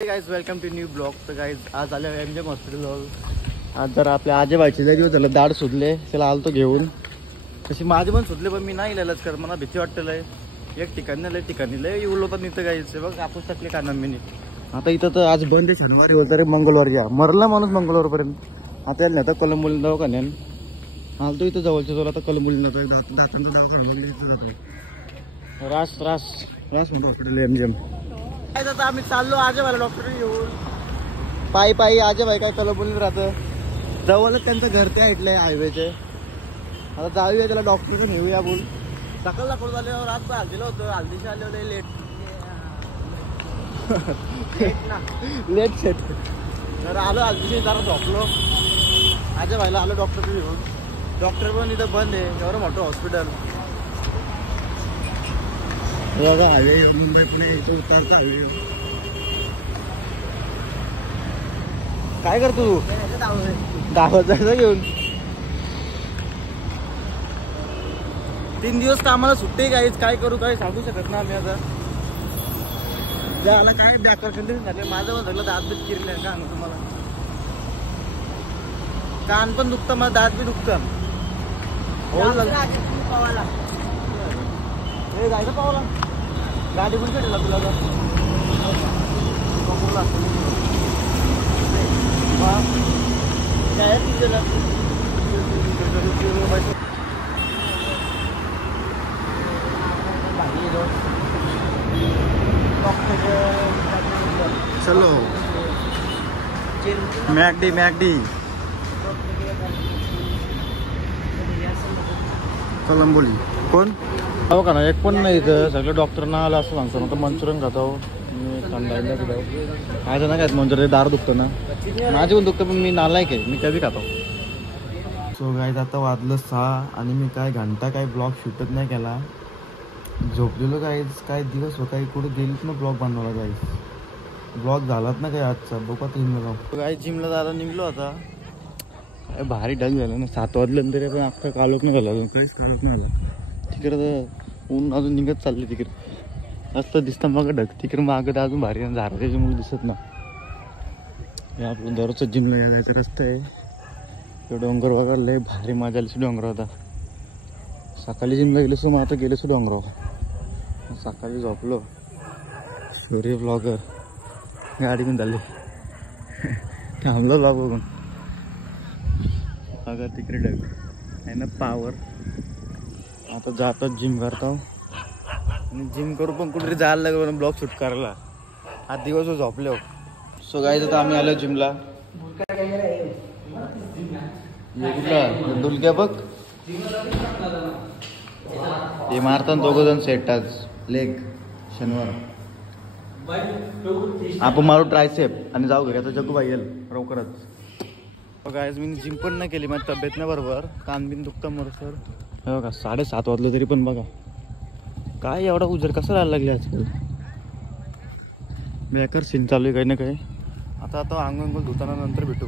Guys welcome to new blog. तर guys आज आले एमजेम हॉस्पिटल. आज जरा आपल्या आजोबाईचे दिवस झालं दाढ सुजले, त्याला आलतो घेऊन. तशी माझे पण सुजले, पण मी नाही इलाज कर, मला भीती वाटतलंय. एक ठिकाणी लय ठिकाणी लय उलो पण इथं गायचं बघ आपण टाकले काना मी. आता इथं तर आज बंद आहे, शनिवारी होतं रे, मंगळवारी या मरला माणूस मंगळवारपर्यंत. आता यायला आता कलंबोली दवाखान्यात आलतो इथं जवळच्या जवळ. आता कलंबोली दातांचा दवाखाना रास रास रास हॉस्पिटल एमजेम. आता आम्ही चाललो आजोबाला डॉक्टर घेऊन. पायी पायी आजोबाई काय कलंबोलीत राहतं, जवळच त्यांचं घर ते ऐकलंय हायवेचे. आता जाऊया त्याला डॉक्टरकडे नेऊया बोल. सकाळ दाखवून झाल्यावर आज हल्दीला होतं, हल्दीशी आले लेट लेट सेट तर आलो हल्दीशी, जरा झोपलो. आजोबाईला आलो डॉक्टरकडे घेऊन. डॉक्टर पण इथं बंद आहे, एवढं मोठं हॉस्पिटल. बघा हायवे मुंबई पुणे इथं उतारता हायवे. काय करतो तू? गावात जायचं घेऊन. 3 दिवस कामाला सुट्टी काहीच, काय करू काय सांगू शकत ना आम्ही. आता ज्याला काय डॉक्टर कंटिन्यू झाले, माझं पण सगळं दात बीत किरले का तुम्हाला. कान पण दुखतं, मला दात बी दुखतं. हो पावाला हे जायचं पावाला. गाडी पण भेटेल तुला चलो मॅकडी मॅकडी कलंबोली. कोण हो का ना, एक पण नाही इथं. सगळं डॉक्टरना आलं असं सांगतो ना. तर मंचुरियन खातो काय ना काय मंचुरियन दार दुखतं ना, माझे पण दुखतं, पण मी नालायक आहे, मी कधी खातो. सो गाईज आता वाजलं 6 आणि मी काय घंटा काय ब्लॉग शूटच नाही केला. झोपलेलो गाईज. काय दिवस हो, काही कुठे गेलीच ना ब्लॉग बनवला गाईज. ब्लॉग झालाच ना काय आजचा. बघू आता जिमला जाऊ. गाईज जिमला जायला निघलो आता. काय भारी ढग झालं ना, 7 वाजल्यानंतर पण अख्खा कालोख नाही झाला, काहीच कालोख नाही झाला. तिकडे तर ऊन अजून निघत चालले. तिकडे असतं दिसतं मग ढग, तिकडे मागं तर अजून भारी झाडं त्याच्यामुळे दिसत ना. हे आपण दररोजचं जिमला यायचं रस्ता आहे. तो डोंगर वगैरे लय भारी मजा आली. डोंगर होता सकाळी जिमला गेलो सो, मग आता गेलो सो डोंगरावर. सकाळी झोपलो. सूर्य ब्लॉगर गाडी पण झाली थांबलो ब्लॉग बघून. बघा तिकडे ढग आहे ना, पावर. आता जातात जिम करतो आणि जिम करू पण कुठेतरी जायला लागलं ब्लॉग शूट करायला. हा दिवस झोपलो. सो गाईज आता आम्ही आलो जिमला. कुठला डुलक्या बघ, हे मारतात दोघं जण सेट. आज लेग शनिवार आपण मारू ट्रायसेप आणि जाऊ घरी. आता जगू बाई येईल लवकरच. बघा आज मी जिम पण नाही केली, माझी तब्येत नाही बरोबर, कान बिन दुखतं मोर सर. हे बघा 7:30 वाजलं तरी पण बघा काय एवढा उजेड कसं राहायला लागले आजकाल. बेकार सीन चालू आहे काही ना काही. आता आंघोळ धुताना नंतर भेटू.